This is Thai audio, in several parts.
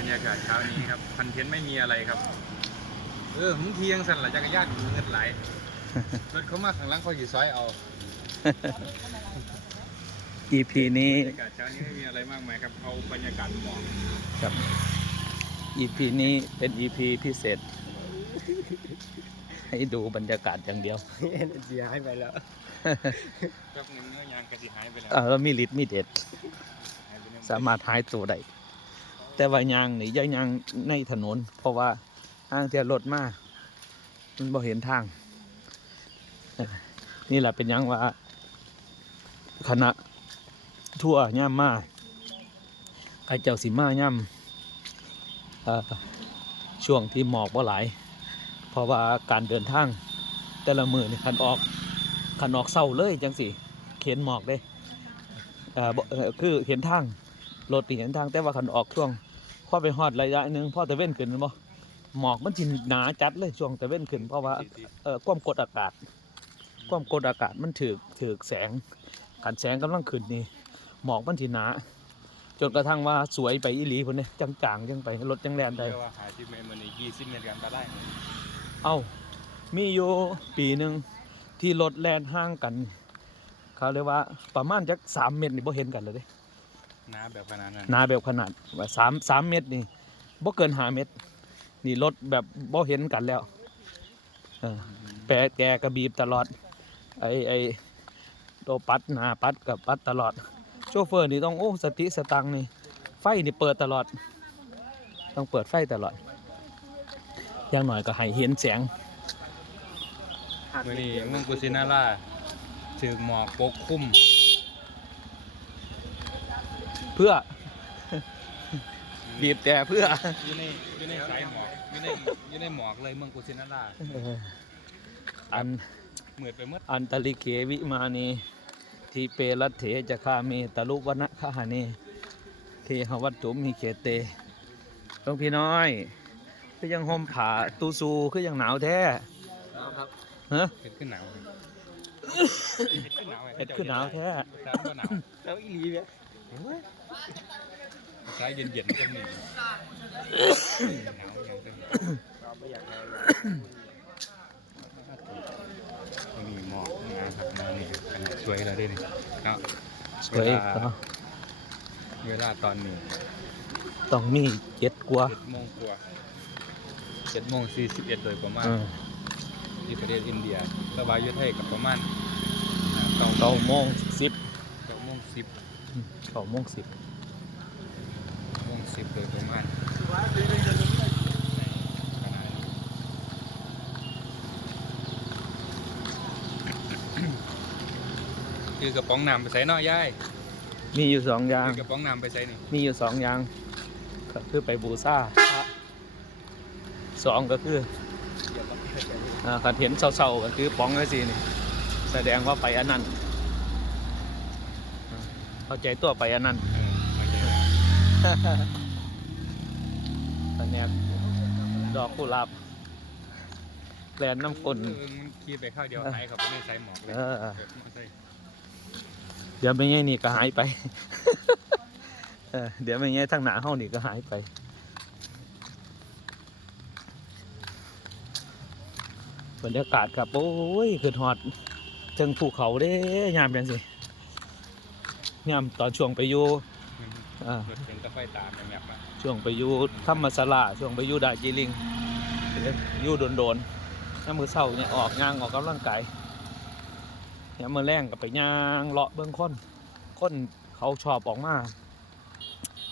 รรยากาศเช้านี้ครับคอนเทนต์ไม่มีอะไรครับ เออผมเทียงสั่นหละจักรยานเงินไหลายรถเขามาข้างหลังเขาอยู่ซอยเอา EP นี้บรรยากาศเช้านี้ไม่มีอะไรมากมายครับเอาบรรยากาศหมอกครับ EP นี้เป็น EP พิเศษ ให้ดูบรรยากาศอย่างเดียว เสียหายไปแล้วแป๊บนึงเนื้อยางกระดิหายไปแล้วเออแล้วมีฤทธิ์มีเด็ด หายไปแล้วสามารถหายตัวได้ แต่ว่ายางนี่อย่ายางในถนน เพราะว่าห้างเทียรถมามันบ่เห็นทาง นี่แหละเป็นยังว่าคณะทั่วย่ามมาใครเจ้าสิมาย่ำช่วงที่หมอกบ่หลาย เพราะว่าการเดินทาง แต่ละมือนี่คันออกคันออกเศร้าเลยจังสิเข็นหมอกเด้เออคือเห็นทางรถนี่เห็นทางแต่ว่าคันออกช่วง พอไปฮอดระยะหนึ่งพอตะเว้นขึ้นแม่นบ่หมอกมันสิหนาจัดเลยช่วงตะเว้นขึ้น เพราะว่าเอ่อความกดอากาศ ความกดอากาศมันถือถือแสงการแสงกำลังขึ้นนี่หมอกมันสิหนาจนกระทั่งว่าสวยไปอีหลีพุ่นนี่จางๆจังไปรถจังแล่นได้เรียกว่าหาที่เมตรมันอีกยี่สิบเมตรกันไปได้เอ้ามีอยู่ปีหนึ่งที่รถแล่นห่างกันเขาเรียกว่าประมาณจักสามเมตรนี่บ่เห็นกันเลยเด้ น้ำแบบขนาดนั้นหนาแบบขนาดว่าสามสามเมตรนี่บ่เกินห้าเมตร นี่รถแบบบ่เห็นกันแล้วเออแปรแกกระบีบตลอด ไอไอโตปัดหนาปัดกับปัดตลอด โชเฟอร์นี่ต้องโอ้สติสตังค์นี่ ไฟนี่เปิดตลอด ต้องเปิดไฟตลอด อย่างหน่อยก็ให้เห็นแสงวันนี้เมืองกุสินาราถือหมอกปกคลุมเพื่อ บีบแต่เพื่อ อยู่ในอยู่ในสายหมอกอยู่ในอยู่ในหมอกเลยเมืองกุสินาราอันเหมือนไปหมืดอันตลิเกวิมานีทีเปรัตเถจะคาเมตะลุวนะคหาเนเคหวัตตุมีเขเตหลวงพี่น้อยคือยังห่มผ้าตูซูคือยังหนาวแท้ครับฮะเห็ดขึ้นหนาวเห็ดขึ้นหนาวเห็ดขึ้นหนาวแท้สามก็หนาวแล้วอีหลีเนี่ย สายเย็นๆก็มีหนาวอย่างเต็มเราไม่อยากให้มีหมอกนะครับนี่สวยแล้วด้วยนี่เนาะสวยเนาะเวลาตอนนี้ต้องมีเจ็ดกว่าเจ็ดโมงกว่าเจ็ดโมงสี่สิบเอ็ดโดยประมาณที่ประเทศอินเดียสบายยุทธไทยกับประมาณอ่าเก้าเก้าโมงสิบเก้าโมงสิบ เก้าโมงสิบโมงสิบโดยประมาณขนาดนี้คือกระป๋องน้ำไปใส่เนาะยายมีอยู่สองอย่างคือกระป๋องน้ำไปใส่นี่มีอยู่สองอย่างก็คือไปบูซาพระสองก็คืออ่าคันเห็นเศร้าๆก็คือป้องไว้สินี่แสดงว่าไปอันนั้นอ่า เข้าใจตัวไปอันนั้นเออเข้าใจแล้วตะแนกดอกกุหลาบแลนน้ำกลนเออมันขี่ไปข้าวเดียวหายเขาไปในสายหมอกเลยเออเกิดมาใส่เดี๋ยวไม่งี้นี่ก็หายไปเออเดี๋ยวไม่งี้ทางหนาห้องนี่ก็หายไปบรรยากาศกับโอ้ยขึ้นฮอดเชิงภูเขาเด้ยามเป็นสิ ยามตอนช่วงไปอยู่อ่ารถเข็นตะไฟตามในแมปอะช่วงไปอยู่ธรรมศาลาช่วงไปอยู่ดาจีลิงอยู่โดนๆน้ำมือเศร้าเนี่ยออกย่างออกกำลังกายเนี่ยามมือแรงกับไปย่างเลาะเบื้องค้นค้นเขาชอบออกมา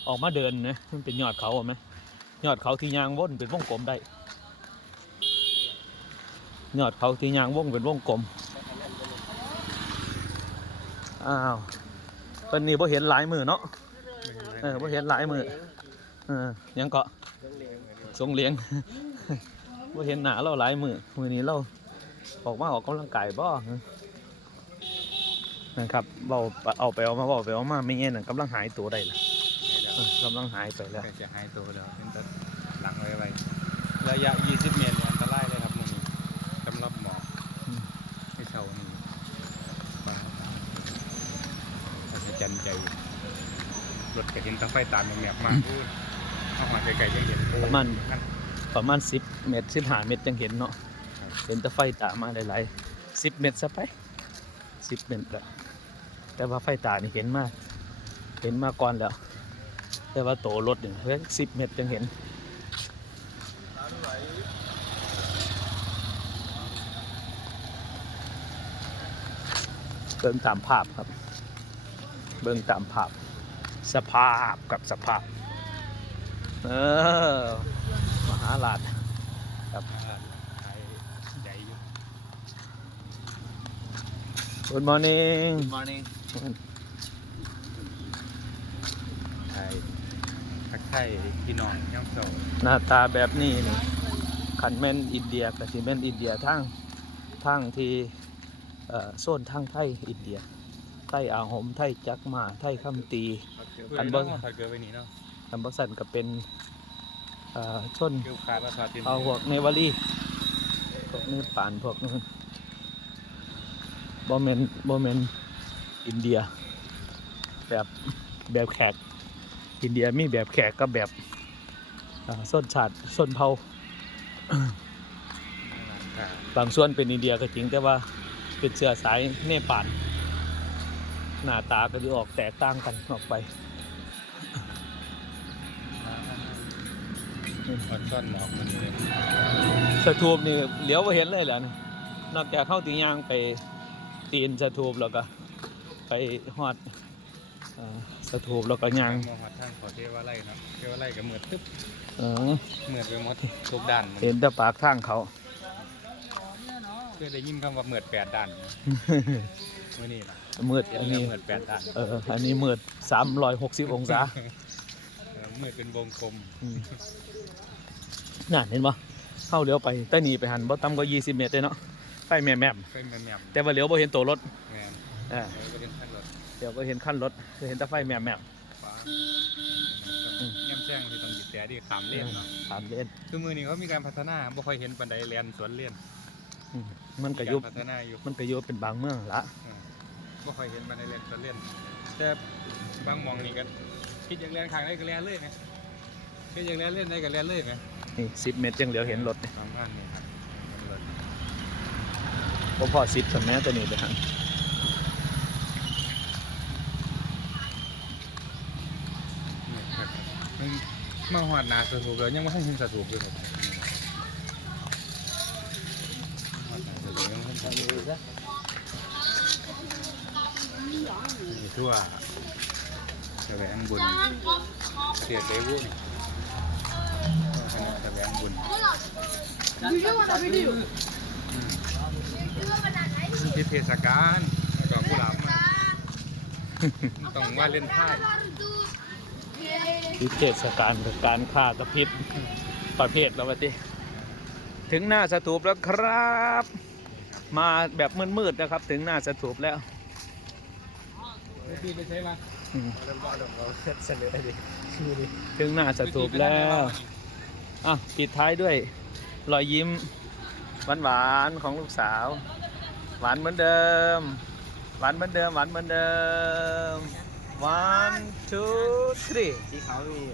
ออกมาเดินนะมันเป็นยอดเขาอะไหมยอดเขาที่ยางวนเป็นวงกลมได้ยอดเขาที่ยางวงเป็นวงกลมอ้าว เป็นนี่บ่เห็นหลายมือเนาะเออบ่เห็นหลายมือเออยังเกาะทรงเลี้ยงบ่เห็นหน้าเราหลายมือมือนี้เราออกมาออกกำลังกายบ่นะครับเบาเอาไปเอามาเบาไปเอามาไม่เงี้ยน่ะกำลังหายตัวได้ละเออกำลังหายไปแล้วใกล้จะหายตัวแล้วเป็นตัดหลังไว้ไว้ระยะ 20 เมตรเนี่ยอันตรายเลยครับมึงนี้สำหรับหมอกให้เช่านี่ฟ้าอัศ จรรย์ใจรถก็เห็นตะไฟตามในแมปมากอู้เอาหอดไกลๆยังเห็นประมาณ นั่น ประมาณ 10 เมตร15เมตรจังเห็นเนาะเห็นแต่ไฟตามาหลายๆ10 เมตรซะไป 10 เมตรละแต่ว่าไฟตานี่เห็นมากเห็นมาก่อนแล้ว แต่ว่าโตรถนี่เพิ่ง10 เมตรจังเห็นเบิ่งตามภาพครับ เบิ่งตามภาพสภาพกับสภาพ เออ มหาลาดครับขายใหญ่อยู่ Good morning morning ขายทักไทายพี่น้องย่อมโซหน้าตาแบบนี้นี่ขันแม่นอินเดียกับที่แม่นอินเดียทางทางที่เอ่อโซนทางไทยอินเดีย ไทยอาหมไทยจักมาไทยคำตีอัอันนบ่บ่ผัดเกลือไว้นี่เนาะลำบสันก็เป็นเอ่อชนเกลือขาดราคาตินเอาพวกเนวารีพวกเนื้อป่านพวกนู้นบ่แมนบ่แมนอินเดีย แบบแบบแขกอินเดียมีแบบแขกกับแบบอ่าส้นชาติส้นเผ่าค่ะบางส่วนเป็นอินเดียก็จริงแต่ว่าเป็นเชื้อสายเนปาล หน้าตาก็จะออกแตกต่างกันออกไปอดซ่อนหมอกมันเลยสถูปนี่เหลียวไปเห็นเลยแหละนี่นอกจากเข้าตีย่างไปตีนสถูปแล้วก็ ไปฮอดเอ่อสถูปแล้วก็ย่างมองหอดทางเขอเทวาไล่เนาะเทวาไล่ก็เหมือดตึ๊บเออเหมือดไปหมดทุกด้านเห็นแต่ปากทางเขาเคยได้ยินคำว่าเหมือดแปดด้านมื่อนี้นะ มืดเห็นอันเรื่อนี้งเหมือดแปดด้านเอออันนี้มืด360องศาเออเหมือดเป็นวงกลมอืมน่ะเห็นบ่เข้าเลี้ยวไปใต้หนีไปหันบ่ต่ำกว่า20เมตรเลยเนาะไปแม่แม่มเคยแม่มแต่ว่าเลี้ยวบ่เห็นตัวรถๆแม่นอ่าเออก็เป็นขั้นรถเดี๋ยวก็เห็นขั้นรถจะเห็นแต่ไฟแม่แม่มฟ้าแง้มแซงที่ต้องหยิบแต่ที่ขามเล่นเนาะผ่านเลนคือมือนี้เขามีการพัฒนาบ่ค่อยเห็นปันไดเรียนสวนเลียนอืมมันก็มีอยุการพัฒนาอยู่มันก็อยุเป็นบางเมืองละ บ่ค่อยเห็นปันไดเรียนสวนเลียนแต่บางหมองนี่ก็คิดอย่างเรียนข้างได้ก็เรียนเลยไหมคิดอย่างเรียนเล่นได้ก็เรียนเลยไหมนี่สิบเมตรยังเหลียวเห็นรถนี่บางบ้านนี่ครับมันรถบ่พอสิบสมัยตัวนี้ไปหันนี่ครับมันมาหอดหนาสถูปแล้วยังไม่ทันเห็นสถูปเลยครับหอดหน้าสถูปยังไม่ทันเห็น นี่ทั่วแสวงบุญเสียใจวุ้นคณะแสวงบุญ Video mana video? ที่เทศกาลแล้วก็กุหลาบมาต้องว่าเล่นไพ่ที่เทศกาลกับการฆ่ากระพริบประเภทแล้ววะติถึงหน้าสถูปแล้วครับ มาแบบมืดๆนะครับ ถึงหน้าสถูปแล้ว พี่ไปใช้มาอืมเสนอดิถึงหน้าสถูปแล้วอะปิดท้ายด้วยรอยยิ้มหวานๆของลูกสาว หวานเหมือนเดิม หวานเหมือนเดิม หวานเหมือนเดิม one two three สีขาวไม่มี